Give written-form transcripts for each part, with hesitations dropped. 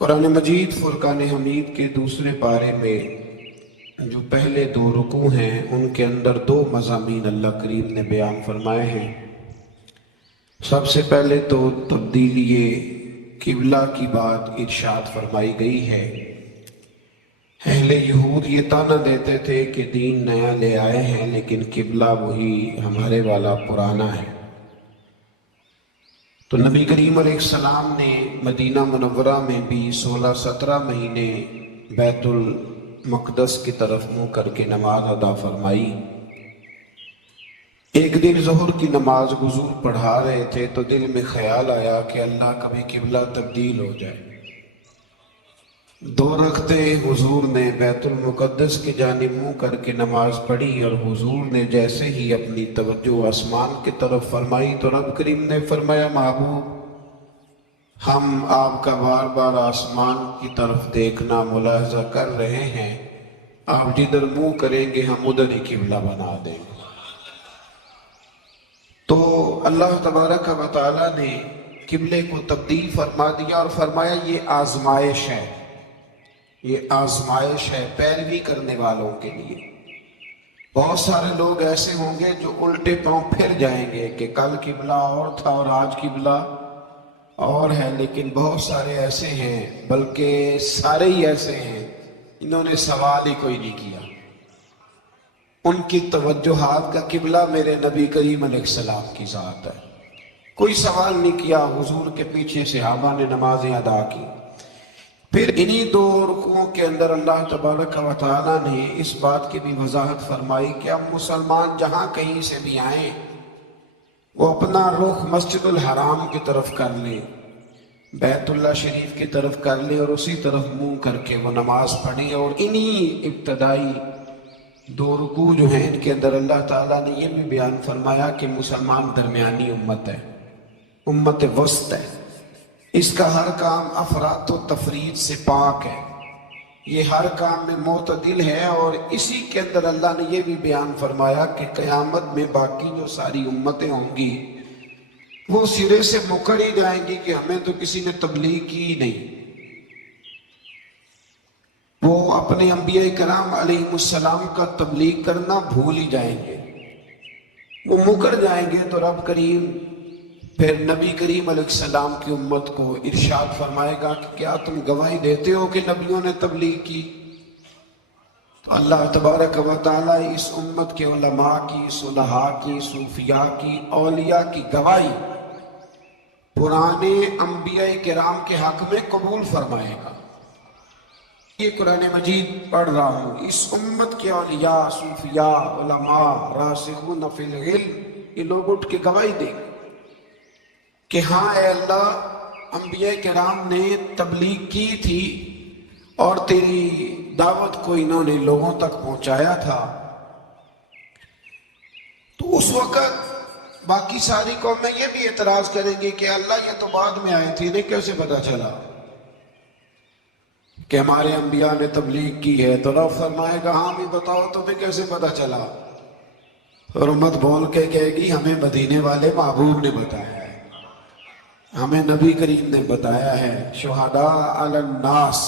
قرآن مجید فرقان حمید کے دوسرے پارے میں جو پہلے دو رکوع ہیں ان کے اندر دو مضامین اللہ کریم نے بیان فرمائے ہیں۔ سب سے پہلے تو تبدیلی قبلہ کی بات ارشاد فرمائی گئی ہے۔ اہل یہود یہ طعنہ دیتے تھے کہ دین نیا لے آئے ہیں لیکن قبلہ وہی ہمارے والا پرانا ہے۔ تو نبی کریم علیہ السلام نے مدینہ منورہ میں بھی 16-17 مہینے بیت المقدس کی طرف منہ کر کے نماز ادا فرمائی۔ ایک دن ظہر کی نماز حضور پڑھا رہے تھے تو دل میں خیال آیا کہ اللہ کبھی قبلہ تبدیل ہو جائے۔ 2 رکعتیں حضور نے بیت المقدس کی جانب منہ کر کے نماز پڑھی اور حضور نے جیسے ہی اپنی توجہ آسمان کی طرف فرمائی تو رب کریم نے فرمایا، محبوب ہم آپ کا بار بار آسمان کی طرف دیکھنا ملاحظہ کر رہے ہیں، آپ جدھر منہ کریں گے ہم ادھر ہی قبلہ بنا دیں گے۔ تو اللہ تبارک و تعالیٰ نے قبلے کو تبدیل فرما دیا اور فرمایا یہ آزمائش ہے، یہ آزمائش ہے پیروی کرنے والوں کے لیے۔ بہت سارے لوگ ایسے ہوں گے جو الٹے پاؤں پھر جائیں گے کہ کل قبلہ اور تھا اور آج قبلہ اور ہے، لیکن بہت سارے ایسے ہیں، بلکہ سارے ہی ایسے ہیں، انہوں نے سوال ہی کوئی نہیں کیا۔ ان کی توجہات کا قبلہ میرے نبی کریم علیہ السلام کی ذات ہے، کوئی سوال نہیں کیا۔ حضور کے پیچھے صحابہ نے نمازیں ادا کی۔ پھر انہی 2 رکوعوں کے اندر اللہ تبارک و تعالیٰ نے اس بات کی بھی وضاحت فرمائی کہ اب مسلمان جہاں کہیں سے بھی آئیں وہ اپنا رخ مسجد الحرام کی طرف کر لیں، بیت اللہ شریف کی طرف کر لیں اور اسی طرف منہ کر کے وہ نماز پڑھیں۔ اور انہی ابتدائی 2 رکوع جو ہیں ان کے اندر اللہ تعالیٰ نے یہ بھی بیان فرمایا کہ مسلمان درمیانی امت ہے، امت وسط ہے، اس کا ہر کام افراط و تفرید سے پاک ہے، یہ ہر کام میں معتدل ہے۔ اور اسی کے اندر اللہ نے یہ بھی بیان فرمایا کہ قیامت میں باقی جو ساری امتیں ہوں گی وہ سرے سے مکر ہی جائیں گی کہ ہمیں تو کسی نے تبلیغ کی ہی نہیں، وہ اپنے انبیاء کرام علیہ السلام کا تبلیغ کرنا بھول ہی جائیں گے، وہ مکر جائیں گے۔ تو رب کریم پھر نبی کریم علیہ السلام کی امت کو ارشاد فرمائے گا کہ کیا تم گواہی دیتے ہو کہ نبیوں نے تبلیغ کی؟ تو اللہ تبارک و تعالیٰ اس امت کے علماء کی، صلحاء کی، صوفیاء کی، اولیاء کی گواہی پرانے انبیاء کرام کے حق میں قبول فرمائے گا۔ یہ قرآن مجید پڑھ رہا ہوں، اس امت کے اولیاء، صوفیاء، علماء، راسخون فی العلم، یہ لوگ اٹھ کے گواہی دیں گے کہ ہاں اے اللہ، انبیاء کرام نے تبلیغ کی تھی اور تیری دعوت کو انہوں نے لوگوں تک پہنچایا تھا۔ تو اس وقت باقی ساری قومیں یہ بھی اعتراض کریں گی کہ اللہ یہ تو بعد میں آئے تھے، انہیں کیسے پتا چلا کہ ہمارے انبیاء نے تبلیغ کی ہے؟ تو رب فرمائے گا ہاں بھی بتاؤ تمہیں کیسے پتا چلا؟ اور امت بول کے کہے گی ہمیں مدینے والے محبوب نے بتایا ہے، ہمیں نبی کریم نے بتایا ہے، شہداء علی الناس۔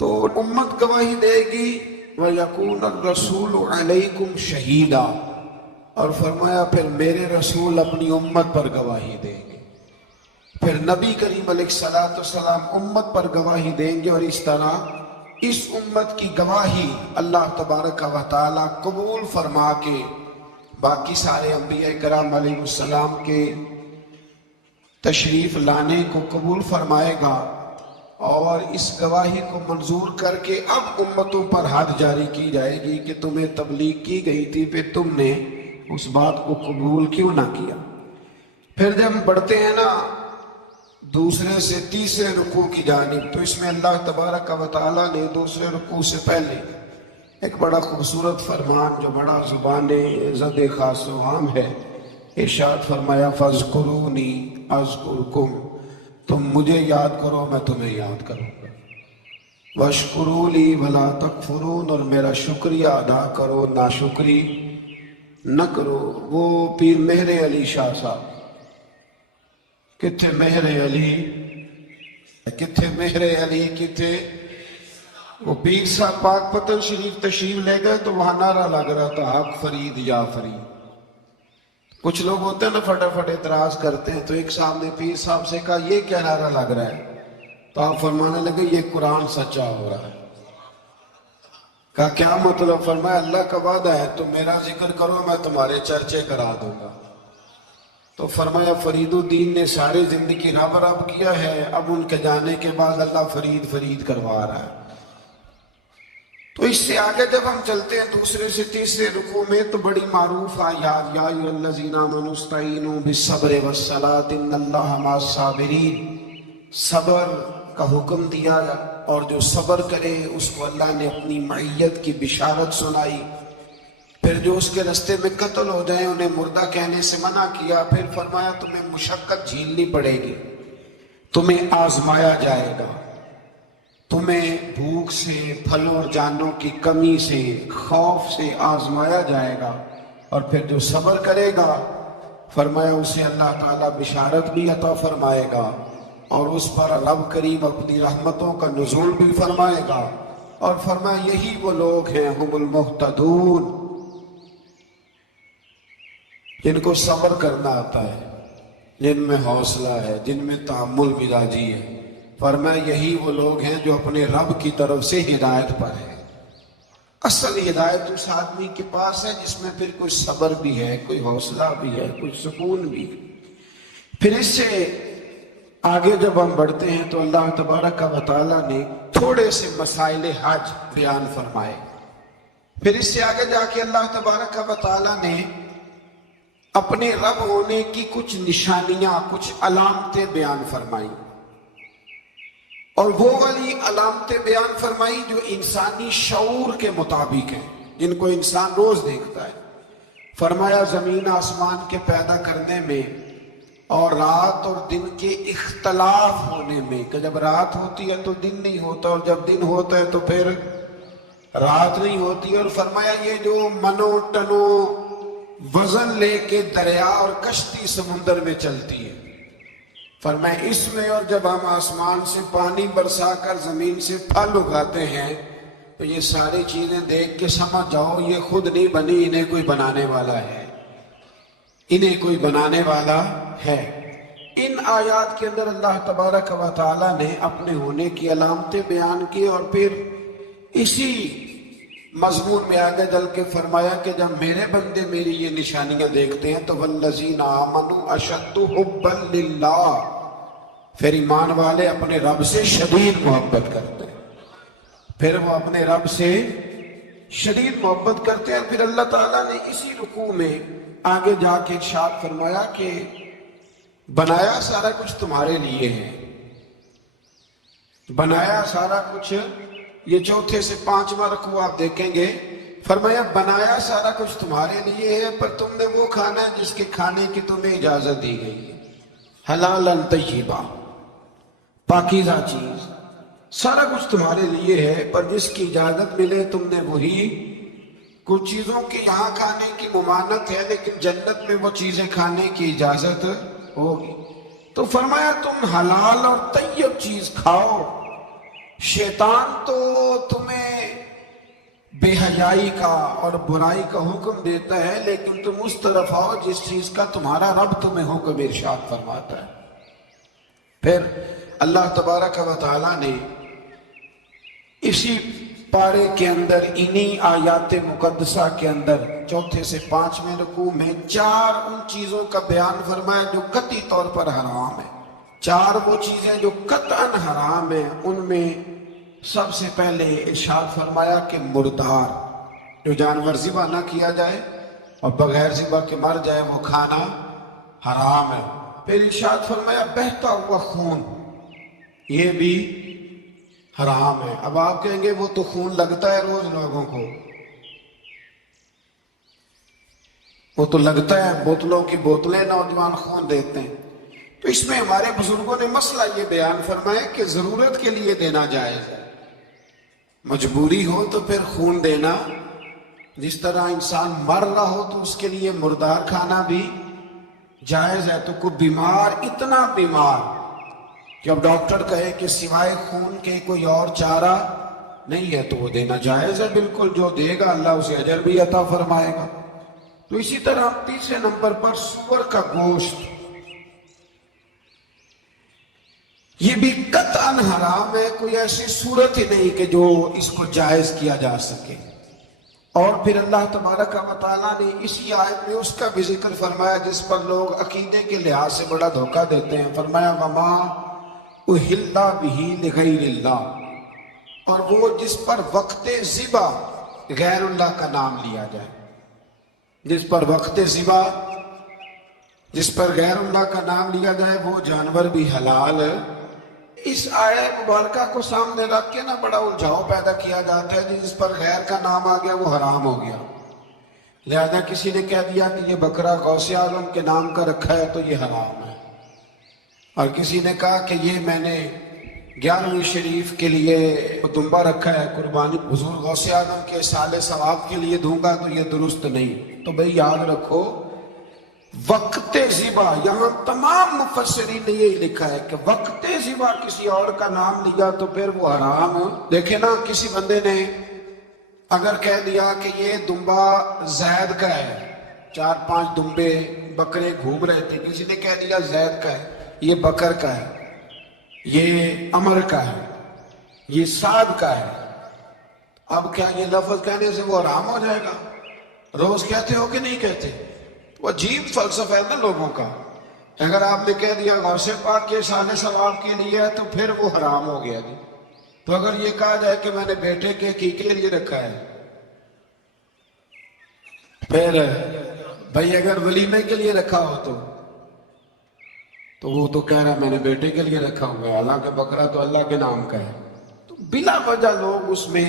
تو امت گواہی دے گی وَيَكُونَ الرَّسُولُ عَلَيْكُمْ شَهِيدًا، اور فرمایا پھر میرے رسول اپنی امت پر گواہی دیں گے، پھر نبی کریم علیہ السلام امت پر گواہی دیں گے، اور اس طرح اس امت کی گواہی اللہ تبارک و تعالیٰ قبول فرما کے باقی سارے انبیاء کرام علیہ السلام کے تشریف لانے کو قبول فرمائے گا، اور اس گواہی کو منظور کر کے اب امتوں پر حد جاری کی جائے گی کہ تمہیں تبلیغ کی گئی تھی، پھر تم نے اس بات کو قبول کیوں نہ کیا۔ پھر جب ہم بڑھتے ہیں نا دوسرے سے تیسرے رکوع کی جانب، تو اس میں اللہ تبارک و تعالیٰ نے دوسرے رکوع سے پہلے ایک بڑا خوبصورت فرمان جو بڑا زبان زد خاص و عام ہے، ارشاد فرمایا فَاذْكُرُونِي أَذْكُرْكُمْ، تم مجھے یاد کرو میں تمہیں یاد کروں گا، وَاشْكُرُوا لِي وَلَا تَكْفُرُونَ، اور میرا شکریہ ادا کرو ناشکری نہ کرو۔ وہ پیر مہر علی شاہ صاحب، کتنے مہر علی کتھے مہر علی کتھے وہ پیر صاحب پاک پتن شریف تشریف لے گئے تو وہاں نعرہ لگ رہا تھا حق فرید یا فرید. کچھ لوگ ہوتے ہیں نا فٹافٹ اعتراض کرتے ہیں. تو ایک صاحب نے پیر صاحب سے کہا یہ کیا نعرہ لگ رہا ہے؟ تو آپ فرمانے لگے یہ قرآن سچا ہو رہا ہے. کہا کیا مطلب؟ فرمایا اللہ کا وعدہ ہے تو میرا ذکر کرو میں تمہارے چرچے کرا دوں گا. تو فرمایا فرید الدین نے ساری زندگی رب رب کیا ہے، اب ان کے جانے کے بعد اللہ فرید فرید کروا رہا ہے. تو اس سے آگے جب ہم چلتے ہیں دوسرے سے تیسرے رکوع میں تو بڑی معروف آیات یا ایھا الذین آمنوا استعینوا بالصبر والصلاۃ ان اللہ مع الصابرین. صبر کا حکم دیا اور جو صبر کرے اس کو اللہ نے اپنی معیت کی بشارت سنائی. پھر جو اس کے رستے میں قتل ہو جائیں انہیں مردہ کہنے سے منع کیا. پھر فرمایا تمہیں مشقت جھیلنی پڑے گی، تمہیں آزمایا جائے گا، تمہیں بھوک سے، پھلوں اور جانوں کی کمی سے، خوف سے آزمایا جائے گا. اور پھر جو صبر کرے گا فرمایا اسے اللہ تعالیٰ بشارت بھی عطا فرمائے گا اور اس پر رب کریم اپنی رحمتوں کا نزول بھی فرمائے گا. اور فرمایا یہی وہ لوگ ہیں ہم المہتدون جن کو صبر کرنا آتا ہے، جن میں حوصلہ ہے، جن میں تحمل مزاجی ہے. فرمایا یہی وہ لوگ ہیں جو اپنے رب کی طرف سے ہدایت پر ہیں. اصل ہدایت اس آدمی کے پاس ہے جس میں پھر کوئی صبر بھی ہے، کوئی حوصلہ بھی ہے، کوئی سکون بھی ہے. پھر اس سے آگے جب ہم بڑھتے ہیں تو اللہ تبارک و تعالیٰ نے تھوڑے سے مسائل حج بیان فرمائے. پھر اس سے آگے جا کے اللہ تبارک و تعالیٰ نے اپنے رب ہونے کی کچھ نشانیاں، کچھ علامتیں بیان فرمائی. اور وہ والی علامتیں بیان فرمائی جو انسانی شعور کے مطابق ہیں، جن کو انسان روز دیکھتا ہے. فرمایا زمین آسمان کے پیدا کرنے میں اور رات اور دن کے اختلاف ہونے میں، کہ جب رات ہوتی ہے تو دن نہیں ہوتا اور جب دن ہوتا ہے تو پھر رات نہیں ہوتی. اور فرمایا یہ جو منو ٹنو وزن لے کے دریا اور کشتی سمندر میں چلتی ہے، فرمایا اس میں اور جب ہم آسمان سے پانی برسا کر زمین سے پھل اگاتے ہیں تو یہ ساری چیزیں دیکھ کے سمجھ جاؤ یہ خود نہیں بنی، انہیں کوئی بنانے والا ہے، انہیں کوئی بنانے والا ہے. ان آیات کے اندر اللہ تبارک و تعالیٰ نے اپنے ہونے کی علامتیں بیان کی. اور پھر اسی مضمون میں آگے چل کے فرمایا کہ جب میرے بندے میری یہ نشانیاں دیکھتے ہیں تو والذین آمنوا اشد حبا للہ، پھر ایمان والے اپنے رب سے شدید محبت کرتے ہیں. پھر وہ اپنے رب سے شدید محبت کرتے ہیں. پھر اللہ تعالیٰ نے اسی رکوع میں آگے جا کے ارشاد فرمایا کہ بنایا سارا کچھ تمہارے لیے ہے، بنایا سارا کچھ. یہ چوتھے سے پانچواں رکوع آپ دیکھیں گے. فرمایا بنایا سارا کچھ تمہارے لیے ہے پر تم نے وہ کھانا ہے جس کے کھانے کی تمہیں اجازت دی گئی ہے، حلالا طیبا، پاکیزہ چیز. سارا کچھ تمہارے لیے ہے پر جس کی اجازت ملے تم نے وہی. کچھ چیزوں کی یہاں کھانے کی ممانعت ہے لیکن جنت میں وہ چیزیں کھانے کی اجازت ہوگی. تو فرمایا تم حلال اور طیب چیز کھاؤ. شیطان تو تمہیں بے حیائی کا اور برائی کا حکم دیتا ہے لیکن تم اس طرف آؤ جس چیز کا تمہارا رب تمہیں حکم ارشاد فرماتا ہے. پھر اللہ تبارک و تعالیٰ نے اسی پارے کے اندر انہی آیات مقدسہ کے اندر چوتھے سے پانچویں رکوع میں 4 ان چیزوں کا بیان فرمایا جو قطعی طور پر حرام ہے. 4 وہ چیزیں جو قطعاً حرام ہیں. ان میں سب سے پہلے ارشاد فرمایا کہ مردار، جو جانور ذبح نہ کیا جائے اور بغیر ذبح کے مر جائے وہ کھانا حرام ہے. پھر ارشاد فرمایا بہتا ہوا خون، یہ بھی حرام ہے. اب آپ کہیں گے وہ تو خون لگتا ہے روز لوگوں کو، وہ تو لگتا ہے، بوتلوں کی بوتلیں نوجوان خون دیتے ہیں. تو اس میں ہمارے بزرگوں نے مسئلہ یہ بیان فرمایا کہ ضرورت کے لیے دینا جائز ہے. مجبوری ہو تو پھر خون دینا، جس طرح انسان مر رہا ہو تو اس کے لیے مردار کھانا بھی جائز ہے. تو کوئی بیمار، اتنا بیمار کہ کہ اب ڈاکٹر کہے کہ سوائے خون کے کوئی اور چارہ نہیں ہے تو وہ دینا جائز ہے بالکل، جو دے گا اللہ اسے اجر بھی عطا فرمائے گا۔ تو اسی طرح تیسرے نمبر پر سور کا گوشت، یہ بھی قطعاً حرام ہے، کوئی ایسی صورت ہی نہیں کہ جو اس کو جائز کیا جا سکے۔ اور پھر اللہ تبارک و تعالیٰ نے اسی آیت میں اس کا بھی ذکر فرمایا جس پر لوگ عقیدے کے لحاظ سے بڑا دھوکہ دیتے ہیں۔ فرمایا وما اہل بہ لغیر اللہ، اور وہ جس پر وقت ذبح غیر اللہ کا نام لیا جائے، جس پر وقت ذبح، جس پر غیر اللہ کا نام لیا جائے وہ جانور بھی حلال ہے۔ اس آیت مبارکہ کو سامنے رکھ کے نا بڑا الجھاؤ پیدا کیا جاتا ہے، جس پر غیر کا نام آ گیا وہ حرام ہو گیا، لہذا کسی نے کہہ دیا کہ یہ بکرا غوث اعظم کے نام کا رکھا ہے تو یہ حرام ہے، اور کسی نے کہا کہ یہ میں نے 11ویں شریف کے لیے دمبا رکھا ہے قربانی حضور غوث اعظم کے سال ثواب کے لیے دوں گا تو یہ درست نہیں۔ تو بھئی یاد رکھو وقت ذبح، یہاں تمام مفسرین نے یہی لکھا ہے کہ وقت ذبح کسی اور کا نام لیا تو پھر وہ حرام۔ دیکھیں نا کسی بندے نے اگر کہہ دیا کہ یہ دمبا زید کا ہے، 4-5 دمبے بکرے گھوم رہے تھے، کسی نے کہہ دیا زید کا ہے، یہ بکر کا ہے، یہ عمر کا ہے، یہ سعد کا ہے، اب کیا یہ لفظ کہنے سے وہ حرام ہو جائے گا؟ روز کہتے ہو کہ نہیں کہتے؟ وہ عجیب فلسفہ ہے نا لوگوں کا۔ اگر آپ نے کہہ دیا غوث پاک کے سال ثواب کے لیے ہے تو پھر وہ حرام ہو گیا جی۔ تو اگر یہ کہا جائے کہ میں نے بیٹے کے عقیقے کے لیے رکھا ہے، پھر بھائی اگر ولیمے کے لیے رکھا ہو تو وہ تو کہہ رہا ہے میں نے بیٹے کے لیے رکھا ہوا ہے، حالانکہ بکرا تو اللہ کے نام کا ہے۔ تو بلا وجہ لوگ اس میں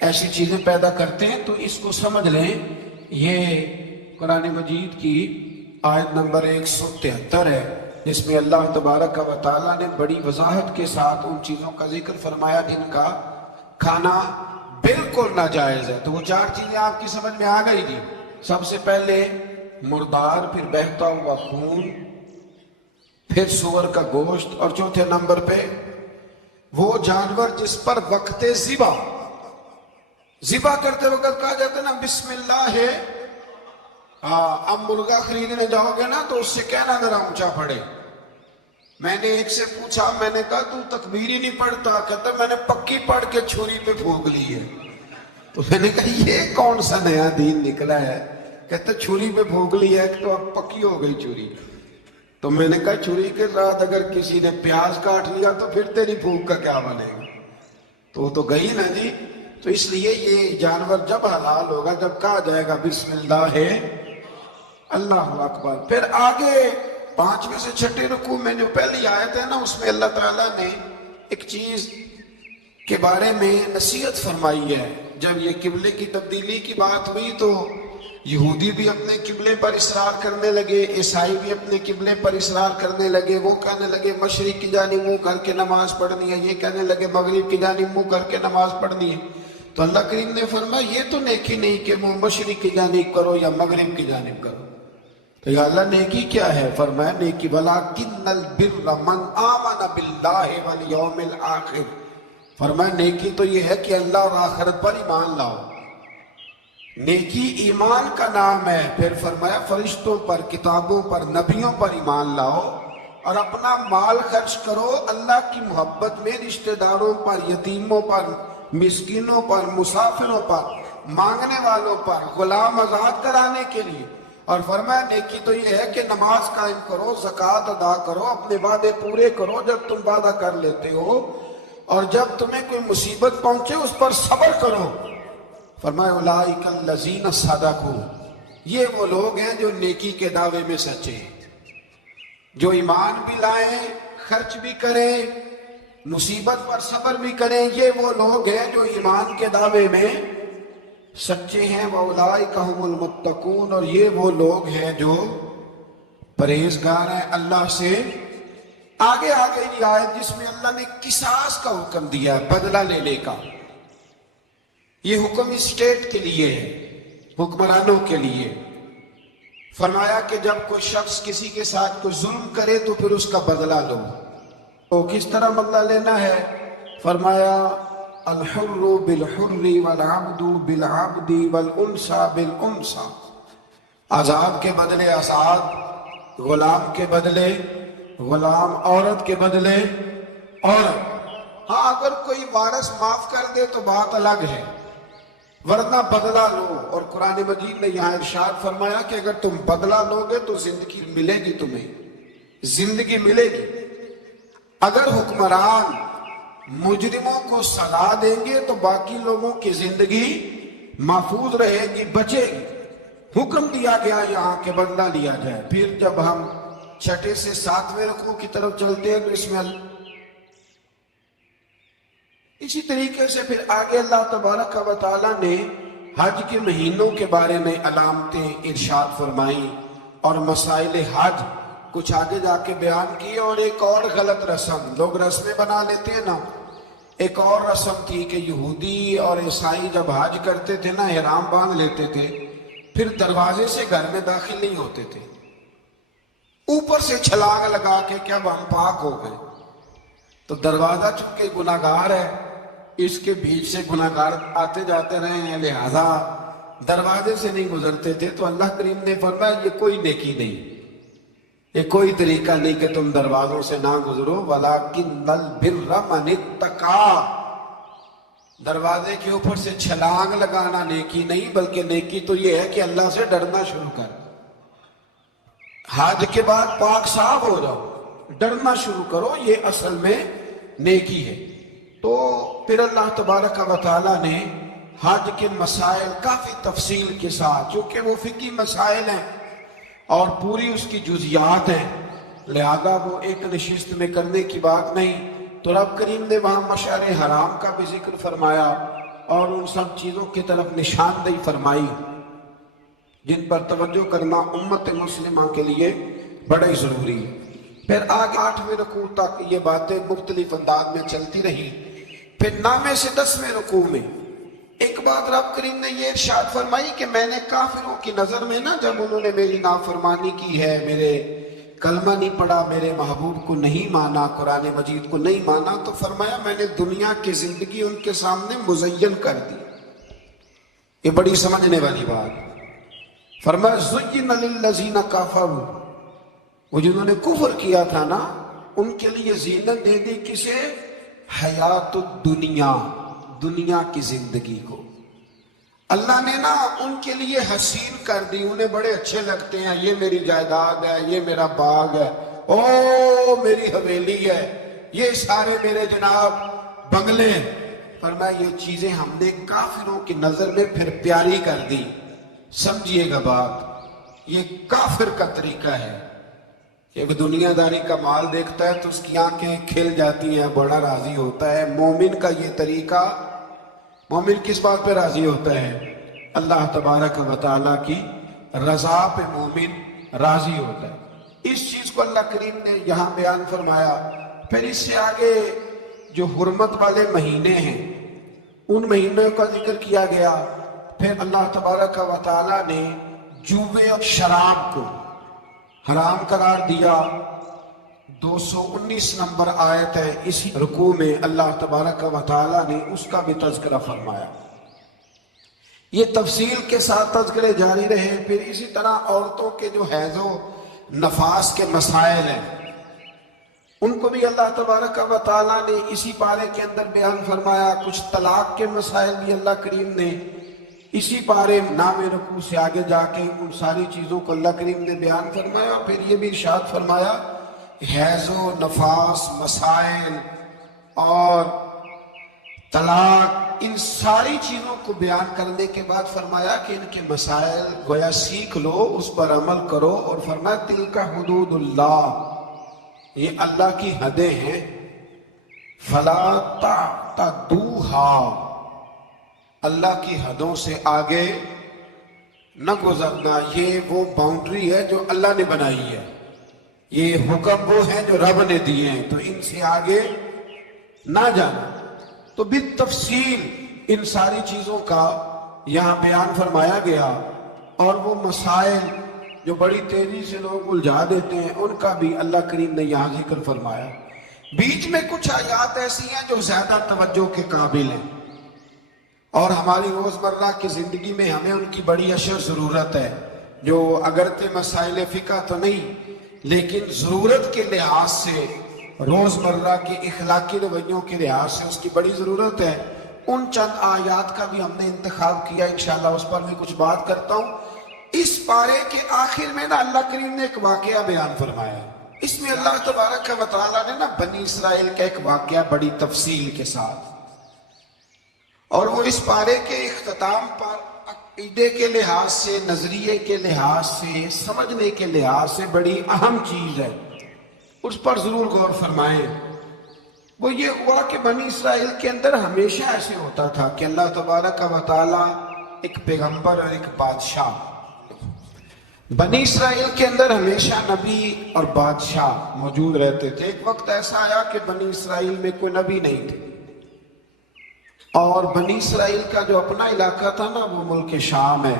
ایسی چیزیں پیدا کرتے ہیں، تو اس کو سمجھ لیں یہ قرآن مجید کی آیت نمبر 173 ہے، جس میں اللہ تبارک و تعالیٰ نے بڑی وضاحت کے ساتھ ان چیزوں کا ذکر فرمایا جن کا کھانا بالکل ناجائز ہے۔ تو وہ 4 چیزیں آپ کی سمجھ میں آ گئی جی۔ سب سے پہلے مردار، پھر بہتا ہوا خون، پھر سور کا گوشت، اور چوتھے نمبر پہ وہ جانور جس پر وقت ذبح کرتے وقت کہا جاتا ہے نا بسم اللہ ہے۔ اب مرغا خریدنے جاؤ گے نا تو اس سے کہنا ذرا اونچا پڑے۔ میں نے ایک سے پوچھا، میں نے کہا تو تکبیر ہی نہیں پڑھتا؟ کہتا میں نے پکی پڑھ کے چھری پہ پھونک لی ہے۔ تو میں نے کہا یہ کون سا نیا دین نکلا ہے؟ کہتا چھری پہ پھونک لی ہے تو اب پکی ہو گئی چھری۔ تو میں نے کہا چھری کے ساتھ اگر کسی نے پیاز کاٹ لیا تو پھر تیری پھونک کا کیا بنے گا؟ تو وہ تو گئی نا جی۔ تو اس لیے یہ جانور جب حلال ہوگا جب کہا جائے گا بسم اللہ ہے اللہ اکبر۔ پھر آگے 5ویں سے 6ٹھے رکوع میں جو پہلی آیت ہے نا اس میں اللہ تعالیٰ نے ایک چیز کے بارے میں نصیحت فرمائی ہے۔ جب یہ قبلے کی تبدیلی کی بات ہوئی تو یہودی بھی اپنے قبلے پر اصرار کرنے لگے، عیسائی بھی اپنے قبلے پر اصرار کرنے لگے۔ وہ کہنے لگے مشرق کی جانب منہ کر کے نماز پڑھنی ہے، یہ کہنے لگے مغرب کی جانب منہ کر کے نماز پڑھنی ہے۔ تو اللہ کریم نے فرمایا یہ تو نیکی نہیں کہ منہ مشرق کی جانب کرو یا مغرب کی جانب کرو۔ تو یا اللہ نیکی کیا ہے؟ فرمایا نیکی وَلَٰكِنَّ الْبِرَّ مَنْ آمَنَ بِاللَّهِ وَالْيَوْمِ الْآخِرِ، فرمایا نیکی تو یہ ہے کہ اللہ اور آخرت پر ایمان لاؤ۔ نیکی ایمان کا نام ہے۔ پھر فرمایا فرشتوں پر، کتابوں پر، نبیوں پر ایمان لاؤ، اور اپنا مال خرچ کرو اللہ کی محبت میں، رشتہ داروں پر، یتیموں پر، مسکینوں پر، مسافروں پر، مانگنے والوں پر، غلام آزاد کرانے کے لیے۔ اور فرمایا نیکی تو یہ ہے کہ نماز قائم کرو، زکوٰۃ ادا کرو، اپنے وعدے پورے کرو جب تم وعدہ کر لیتے ہو، اور جب تمہیں کوئی مصیبت پہنچے اس پر صبر کرو۔ فرمایا اولئک الذین صدقوا، یہ وہ لوگ ہیں جو نیکی کے دعوے میں سچے ہیں، جو ایمان بھی لائیں، خرچ بھی کریں، مصیبت پر صبر بھی کریں۔ یہ وہ لوگ ہیں جو ایمان کے دعوے میں سچے ہیں۔ وَأُولَٰئِكَ هُمُ الْمُتَّقُونَ، اور یہ وہ لوگ ہیں جو پرہیزگار ہیں اللہ سے۔ آگے یہ آیت جس میں اللہ نے قصاص کا حکم دیا ہے، بدلہ لینے کا۔ یہ حکم اسٹیٹ کے لیے ہے، حکمرانوں کے لیے۔ فرمایا کہ جب کوئی شخص کسی کے ساتھ کوئی ظلم کرے تو پھر اس کا بدلہ لو، تو کس طرح بدلہ لینا ہے؟ فرمایا الحر بالحر والعبد بالعبد والانثى بالانثى، آزاد کے بدلے آزاد، غلام کے بدلے غلام، عورت کے بدلے عورت۔ ہاں اگر کوئی وارث معاف کر دے تو بات الگ ہے، ورنہ بدلہ لو۔ اور قرآن مجید نے یہاں ارشاد فرمایا کہ اگر تم بدلہ لو گے تو زندگی ملے گی، تمہیں زندگی ملے گی۔ اگر حکمران مجرموں کو سزا دیں گے تو باقی لوگوں کی زندگی محفوظ رہے گی، بچے گی۔ حکم دیا گیا یہاں کہ بدلہ لیا جائے۔ پھر جب ہم 6 سے 7ویں رکوع کی طرف چلتے ہیں تو اس میں اسی طریقے سے پھر آگے اللہ تبارک و تعالی نے حج کے مہینوں کے بارے میں علامتیں ارشاد فرمائیں اور مسائل حج کچھ آگے جا کے بیان کی۔ اور ایک اور غلط رسم لوگ رسمیں بنا لیتے ہیں نا، ایک اور رسم تھی کہ یہودی اور عیسائی جب حج کرتے تھے نا، احرام باندھ لیتے تھے، پھر دروازے سے گھر میں داخل نہیں ہوتے تھے، اوپر سے چھلانگ لگا کے کہ اب ہم پاک ہو گئے۔ تو دروازہ چونکہ گناہگار ہے، اس کے بیچ سے گناہگار آتے جاتے رہے ہیں، لہذا دروازے سے نہیں گزرتے تھے۔ تو اللہ کریم نے فرمایا یہ کوئی نیکی نہیں، یہ کوئی طریقہ نہیں کہ تم دروازوں سے نہ گزرو، وَلَٰكِنَّ الْبِرَّ مَنِ اتَّقَىٰ۔ دروازے کے اوپر سے چھلانگ لگانا نیکی نہیں، بلکہ نیکی تو یہ ہے کہ اللہ سے ڈرنا شروع کر۔ حج کے بعد پاک صاف ہو جاؤ، ڈرنا شروع کرو، یہ اصل میں نیکی ہے۔ تو پھر اللہ تبارک و تعالیٰ نے حج کے مسائل کافی تفصیل کے ساتھ، چونکہ وہ فقہی مسائل ہیں اور پوری اس کی جزیات ہیں، لہذا وہ ایک نشست میں کرنے کی بات نہیں۔ تو رب کریم نے وہاں مشعر حرام کا بھی ذکر فرمایا اور ان سب چیزوں کی طرف نشاندہی فرمائی جن پر توجہ کرنا امت مسلمہ کے لیے بڑا ہی ضروری ہے۔ پھر آگے 8ویں رکوع تک یہ باتیں مختلف انداز میں چلتی رہی۔ پھر 9ویں سے 10ویں رکوع میں ایک بات رب کریم نے یہ ارشاد فرمائی کہ میں نے کافروں کی نظر میں نا، جب انہوں نے میری نافرمانی کی ہے، میرے کلمہ نہیں پڑھا، میرے محبوب کو نہیں مانا، قرآن مجید کو نہیں مانا، تو فرمایا میں نے دنیا کی زندگی ان کے سامنے مزین کر دی۔ یہ بڑی سمجھنے والی بات۔ فرمایا زُيِّنَ لِلَّذِينَ كَفَرُوا، وہ جنہوں نے کفر کیا تھا نا، ان کے لیے زینت دے دی کسے؟ حیات الدنیا، دنیا کی زندگی کو اللہ نے نا ان کے لیے حسین کر دی، انہیں بڑے اچھے لگتے ہیں، یہ میری جائیداد ہے، یہ میرا باغ ہے، او میری حویلی ہے، یہ سارے میرے جناب بنگلے ہیں۔ فرمایا یہ چیزیں ہم نے کافروں کی نظر میں پھر پیاری کر دی۔ سمجھیے گا بات، یہ کافر کا طریقہ ہے کہ دنیا داری کا مال دیکھتا ہے تو اس کی آنکھیں کھل جاتی ہیں، بڑا راضی ہوتا ہے۔ مومن کا یہ طریقہ، مومن کس بات پہ راضی ہوتا ہے؟ اللہ تبارک و تعالیٰ کی رضا پہ مومن راضی ہوتا ہے۔ اس چیز کو اللہ کریم نے یہاں بیان فرمایا۔ پھر اس سے آگے جو حرمت والے مہینے ہیں ان مہینوں کا ذکر کیا گیا۔ پھر اللہ تبارک و تعالیٰ نے جوے اور شراب کو حرام قرار دیا۔ 219 نمبر آیت ہے، اسی رکوع میں اللہ تبارک و تعالیٰ نے اس کا بھی تذکرہ فرمایا۔ یہ تفصیل کے ساتھ تذکرے جاری رہے۔ پھر اسی طرح عورتوں کے جو حیض و نفاس کے مسائل ہیں ان کو بھی اللہ تبارک و تعالیٰ نے اسی پارے کے اندر بیان فرمایا۔ کچھ طلاق کے مسائل بھی اللہ کریم نے اسی پارے 9ویں رکوع سے آگے جا کے ان ساری چیزوں کو اللہ کریم نے بیان فرمایا۔ اور پھر یہ بھی ارشاد فرمایا حیض و نفاس مسائل اور طلاق، ان ساری چیزوں کو بیان کرنے کے بعد فرمایا کہ ان کے مسائل گویا سیکھ لو، اس پر عمل کرو، اور فرمایا تلک حدود اللہ، یہ اللہ کی حدیں ہیں، فلا تعتدوها، اللہ کی حدوں سے آگے نہ گزرنا۔ یہ وہ باؤنڈری ہے جو اللہ نے بنائی ہے، یہ حکم وہ ہیں جو رب نے دیے ہیں، تو ان سے آگے نہ جانا۔ تو بالتفصیل ان ساری چیزوں کا یہاں بیان فرمایا گیا، اور وہ مسائل جو بڑی تیزی سے لوگ الجھا دیتے ہیں ان کا بھی اللہ کریم نے یہاں ذکر فرمایا۔ بیچ میں کچھ آیات ایسی ہیں جو زیادہ توجہ کے قابل ہیں اور ہماری روزمرہ کی زندگی میں ہمیں ان کی بڑی اشد ضرورت ہے، جو اگرچہ مسائل فقہ تو نہیں لیکن ضرورت کے لحاظ سے، روزمرہ کے اخلاقی رویوں کے لحاظ سے اس کی بڑی ضرورت ہے۔ ان چند آیات کا بھی ہم نے انتخاب کیا، انشاءاللہ اس پر بھی کچھ بات کرتا ہوں۔ اس پارے کے آخر میں اللہ کریم نے ایک واقعہ بیان فرمایا ہے۔ اس میں اللہ تبارک و تعالیٰ نے بنی اسرائیل کا ایک واقعہ بڑی تفصیل کے ساتھ، اور وہ اس پارے کے اختتام پر عقیدے کے لحاظ سے، نظریے کے لحاظ سے، سمجھنے کے لحاظ سے بڑی اہم چیز ہے، اس پر ضرور غور فرمائیں۔ وہ یہ ہوا کہ بنی اسرائیل کے اندر ہمیشہ ایسے ہوتا تھا کہ اللہ تبارک و تعالیٰ ایک پیغمبر اور ایک بادشاہ، بنی اسرائیل کے اندر ہمیشہ نبی اور بادشاہ موجود رہتے تھے۔ ایک وقت ایسا آیا کہ بنی اسرائیل میں کوئی نبی نہیں تھے، اور بنی اسرائیل کا جو اپنا علاقہ تھا وہ ملک شام ہے،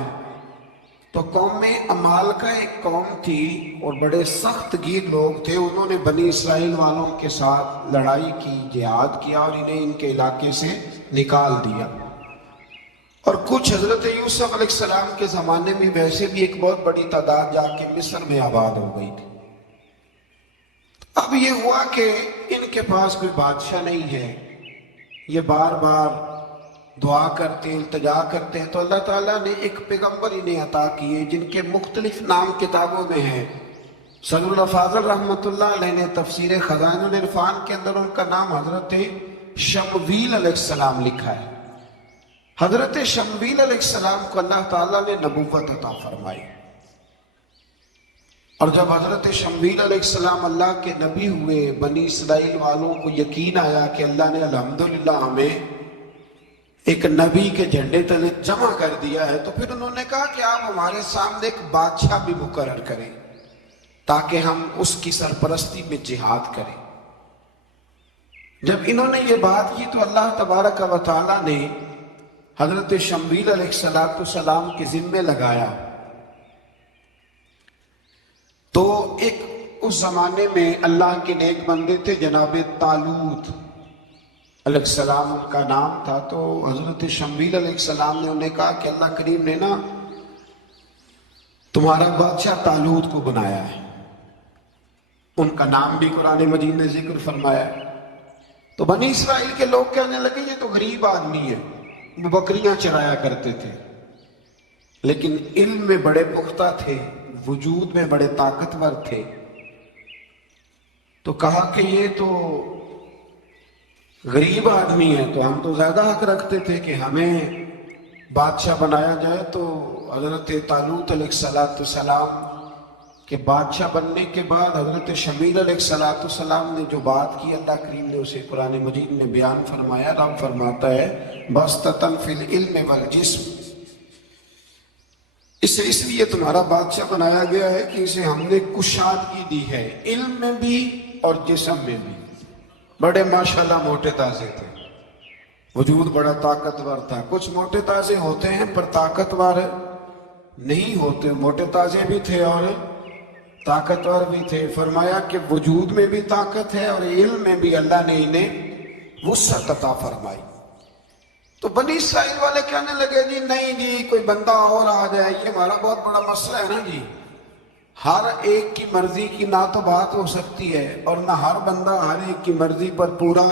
تو قوم عمال کا ایک قوم تھی اور بڑے سخت گیر لوگ تھے۔ انہوں نے بنی اسرائیل والوں کے ساتھ لڑائی کی، جہاد کیا اور انہیں ان کے علاقے سے نکال دیا، اور کچھ حضرت یوسف علیہ السلام کے زمانے میں ویسے بھی ایک بہت بڑی تعداد جا کے مصر میں آباد ہو گئی تھی۔ اب یہ ہوا کہ ان کے پاس کوئی بادشاہ نہیں ہے، یہ بار بار دعا کرتے ہیں، التجا کرتے ہیں، تو اللہ تعالیٰ نے ایک پیغمبر انہیں عطا کیے جن کے مختلف نام کتابوں میں ہیں۔ صدر الافاضل رحمۃ اللہ علیہ نے تفسیر خزائن العرفان کے اندر ان کا نام حضرت شمویل علیہ السلام لکھا ہے۔ حضرت شمویل علیہ السلام کو اللہ تعالیٰ نے نبوت عطا فرمائی، اور جب حضرت شمویل علیہ السلام اللہ کے نبی ہوئے، بنی اسرائیل والوں کو یقین آیا کہ اللہ نے الحمدللہ ہمیں ایک نبی کے جھنڈے تلے جمع کر دیا ہے، تو پھر انہوں نے کہا کہ آپ ہمارے سامنے ایک بادشاہ بھی مقرر کریں تاکہ ہم اس کی سرپرستی میں جہاد کریں۔ جب انہوں نے یہ بات کی تو اللہ تبارک و تعالیٰ نے حضرت شمویل علیہ السلام کے ذمے لگایا۔ تو ایک اس زمانے میں اللہ کے نیک بندے تھے جناب طالوت علیہ السلام ان کا نام تھا، تو حضرت شمویل علیہ السلام نے انہیں کہا کہ اللہ کریم نے تمہارا بادشاہ طالوت کو بنایا ہے۔ ان کا نام بھی قرآن مجید نے ذکر فرمایا ہے۔ تو بنی اسرائیل کے لوگ کہنے لگے یہ تو غریب آدمی ہے، وہ بکریاں چرایا کرتے تھے، لیکن علم میں بڑے پختہ تھے، وجود میں بڑے طاقتور تھے۔ تو کہا کہ یہ تو غریب آدمی ہے، تو ہم تو زیادہ حق رکھتے تھے کہ ہمیں بادشاہ بنایا جائے۔ تو حضرت طالوت علیہ السلام کے بادشاہ بننے کے بعد حضرت شمویل علیہ السلام نے جو بات کی، اللہ کریم نے اسے قرآن مجید میں بیان فرمایا۔ رب فرماتا ہے بسطۃ فی العلم والجسم، اسے اس لیے تمہارا بادشاہ بنایا گیا ہے کہ اسے ہم نے کشادگی دی ہے، علم میں بھی اور جسم میں بھی۔ بڑے ماشاءاللہ موٹے تازے تھے، وجود بڑا طاقتور تھا۔ کچھ موٹے تازے ہوتے ہیں پر طاقتور نہیں ہوتے، موٹے تازے بھی تھے اور طاقتور بھی تھے۔ فرمایا کہ وجود میں بھی طاقت ہے اور علم میں بھی اللہ نے انہیں وسعت عطا فرمائی۔ تو بنی اسرائیل والے کہنے لگے جی نہیں جی کوئی بندہ اور آ جائے، یہ ہمارا بہت بڑا مسئلہ ہے نا جی، ہر ایک کی مرضی کی نہ تو بات ہو سکتی ہے اور نہ ہر بندہ ہر ایک کی مرضی پر پورا۔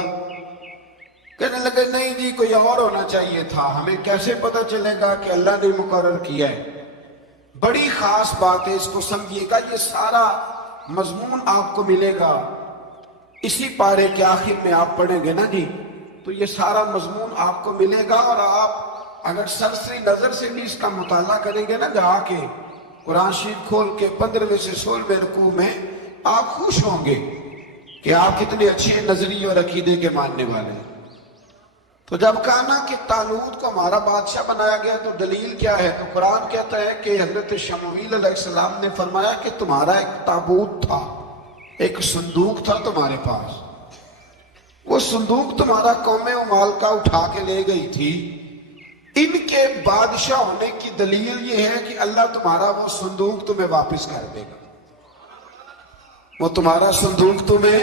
کہنے لگے نہیں جی کوئی اور ہونا چاہیے تھا، ہمیں کیسے پتہ چلے گا کہ اللہ نے مقرر کیا ہے۔ بڑی خاص بات ہے، اس کو سمجھیے گا، یہ سارا مضمون آپ کو ملے گا اسی پارے کے آخر میں، آپ پڑھیں گے نا جی تو یہ سارا مضمون آپ کو ملے گا، اور آپ اگر سرسری نظر سے بھی اس کا مطالعہ کریں گے نا، جا کے قرآن شریف کھول کے 15 سے 16 رکوع میں، آپ خوش ہوں گے کہ آپ کتنے اچھے نظریے اور عقیدے کے ماننے والے ہیں۔ تو جب کہا نا کہ طالوت کو ہمارا بادشاہ بنایا گیا تو دلیل کیا ہے، تو قرآن کہتا ہے کہ حضرت شمویل علیہ السلام نے فرمایا کہ تمہارا ایک تابوت تھا، ایک صندوق تھا تمہارے پاس، وہ صندوق تمہارا قوم عمال کا اٹھا کے لے گئی تھی۔ ان کے بادشاہ ہونے کی دلیل یہ ہے کہ اللہ تمہارا وہ صندوق تمہیں واپس کر دے گا، وہ تمہارا صندوق تمہیں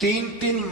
3-3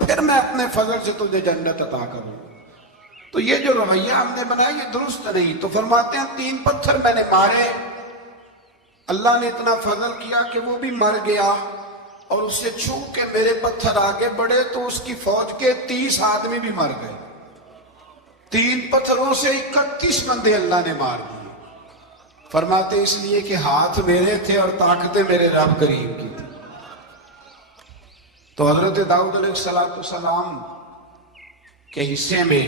پھر میں اپنے فضل سے تجھے جنت عطا کروں. تو یہ جو رویہ ہم نے بنایا یہ درست نہیں. تو فرماتے ہیں 3 پتھر میں نے مارے، اللہ نے اتنا فضل کیا کہ وہ بھی مر گیا، اور اس سے چھو کے میرے پتھر آگے بڑھے تو اس کی فوج کے 30 آدمی بھی مر گئے. 3 پتھروں سے 31 بندے اللہ نے مار دیے. فرماتے اس لیے کہ ہاتھ میرے تھے اور طاقتیں میرے رب کریم کی تھی. تو حضرت داؤد علیہ السلام کے حصے میں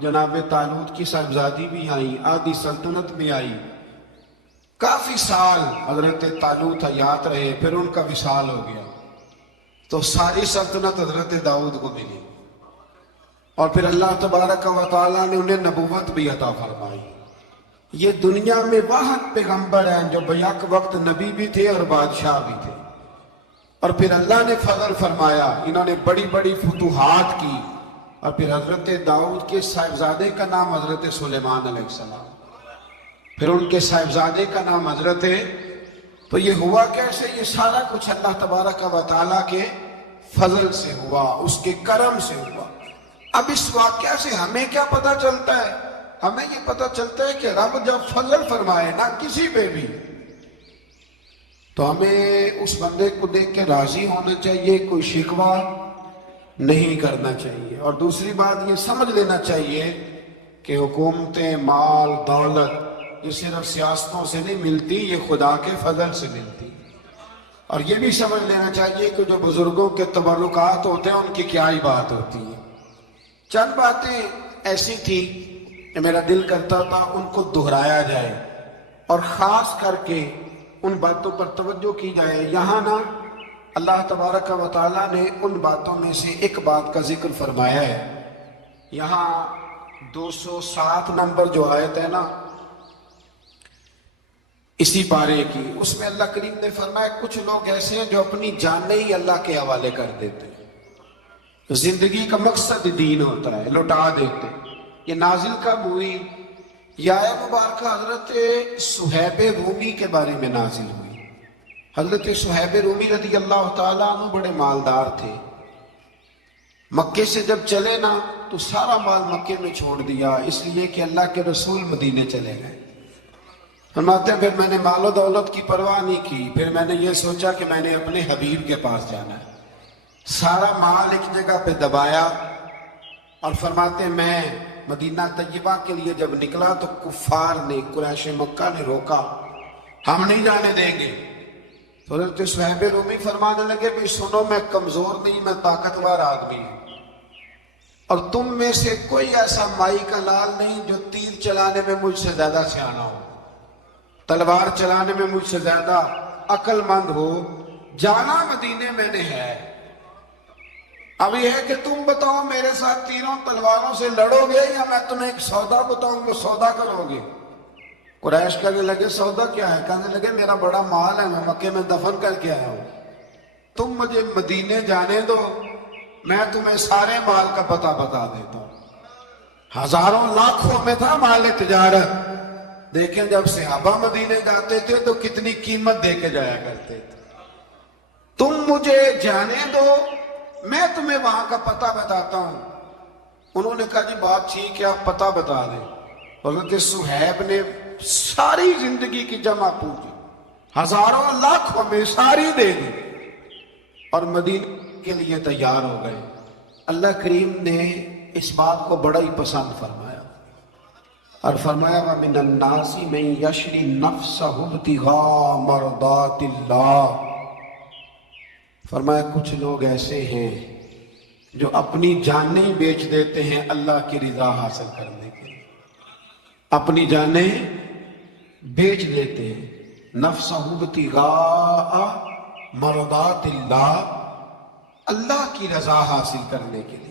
جناب طالوت کی صاحبزادی بھی آئی، آدھی سلطنت بھی آئی. کافی سال حضرت طالوت حیات رہے، پھر ان کا وصال ہو گیا تو ساری سلطنت حضرت داؤد کو ملی، اور پھر اللہ تبارک و تعالیٰ نے انہیں نبوت بھی عطا فرمائی. یہ دنیا میں واحد پیغمبر ہیں جو بیک وقت نبی بھی تھے اور بادشاہ بھی تھے. اور پھر اللہ نے فضل فرمایا، انہوں نے بڑی بڑی فتوحات کی. اور پھر حضرت داؤد کے صاحبزادے کا نام حضرت سلیمان علیہ السلام، پھر ان کے صاحبزادے کا نام حضرت. تو یہ ہوا کیسے؟ یہ سارا کچھ اللہ تبارک و تعالیٰ کے فضل سے ہوا، اس کے کرم سے ہوا. اب اس واقعہ سے ہمیں کیا پتہ چلتا ہے؟ ہمیں یہ پتہ چلتا ہے کہ رب جب فضل فرمائے نا کسی پہ بھی، تو ہمیں اس بندے کو دیکھ کے راضی ہونا چاہیے، کوئی شکوہ نہیں کرنا چاہیے. اور دوسری بات یہ سمجھ لینا چاہیے کہ حکومتیں، مال، دولت یہ صرف سیاستوں سے نہیں ملتی، یہ خدا کے فضل سے ملتی. اور یہ بھی سمجھ لینا چاہیے کہ جو بزرگوں کے تبرکات ہوتے ہیں ان کی کیا ہی بات ہوتی ہے. چند باتیں ایسی تھی کہ میرا دل کرتا تھا ان کو دہرایا جائے، اور خاص کر کے ان باتوں پر توجہ کی جائے. یہاں نا اللہ تبارک و تعالیٰ نے ان باتوں میں سے ایک بات کا ذکر فرمایا ہے. یہاں 207 نمبر جو آیت ہے نا اسی پارے کی، اس میں اللہ کریم نے فرمایا کچھ لوگ ایسے ہیں جو اپنی جانیں ہی اللہ کے حوالے کر دیتے ہیں. زندگی کا مقصد دین ہوتا ہے، لوٹا دیتے. یہ نازل کب ہوئی؟ یہ آیت مبارکہ حضرت صہیب رومی کے بارے میں نازل ہوئی. حضرت صہیب رومی رضی اللہ تعالیٰ عنہ بڑے مالدار تھے. مکے سے جب چلے نا تو سارا مال مکے میں چھوڑ دیا، اس لیے کہ اللہ کے رسول مدینے چلے گئے. فرماتے ہیں پھر میں نے مال و دولت کی پرواہ نہیں کی، پھر میں نے یہ سوچا کہ میں نے اپنے حبیب کے پاس جانا ہے. سارا مال ایک جگہ پہ دبایا، اور فرماتے ہیں میں مدینہ طیبہ کے لیے جب نکلا تو کفار نے، قریش مکہ نے روکا، ہم نہیں جانے دیں گے. تو حضرت صہیب رومی فرمانے لگے بھی سنو، میں کمزور نہیں، میں طاقتور آدمی ہوں، اور تم میں سے کوئی ایسا مائی کا لال نہیں جو تیر چلانے میں مجھ سے زیادہ سیانا ہو، تلوار چلانے میں مجھ سے زیادہ عقل مند ہو. جانا مدینے میں نے ہے. اب یہ ہے کہ تم بتاؤ میرے ساتھ تیروں تلواروں سے لڑو گے یا میں تمہیں ایک سودا بتاؤں گا، سودا کرو گے؟ قریش کہنے لگے سودا کیا ہے؟ کہنے لگے میرا بڑا مال ہے، میں مکے میں دفن کر کے آیا ہوں، تم مجھے مدینے جانے دو، میں تمہیں سارے مال کا پتہ بتا دیتا ہوں. ہزاروں لاکھوں میں تھا مال تجارت. دیکھیں جب صحابہ مدینے جاتے تھے تو کتنی قیمت دے کے جایا کرتے تھے. تم مجھے جانے دو، میں تمہیں وہاں کا پتہ بتاتا ہوں. انہوں نے کہا جی بات ٹھیک ہے، آپ پتہ بتا دیں. حضرت صہیب نے ساری زندگی کی جمع پوچھی، ہزاروں لاکھوں میں ساری دے دی، اور مدینے کے لیے تیار ہو گئے. اللہ کریم نے اس بات کو بڑا ہی پسند فرمایا، اور فرمایا وَمِنَ النَّاسِ مَن يَشْرِي نَفْسَهُ ابْتِغَاءَ مَرْضَاتِ اللَّهِ. فرمایا کچھ لوگ ایسے ہیں جو اپنی جانیں بیچ دیتے ہیں اللہ کی رضا حاصل کرنے کے لیے. اپنی جانیں بیچ دیتے ہیں، نَفْسَهُ ابْتِغَاءَ مَرْضَاتِ اللَّهِ، اللہ کی رضا حاصل کرنے کے لیے.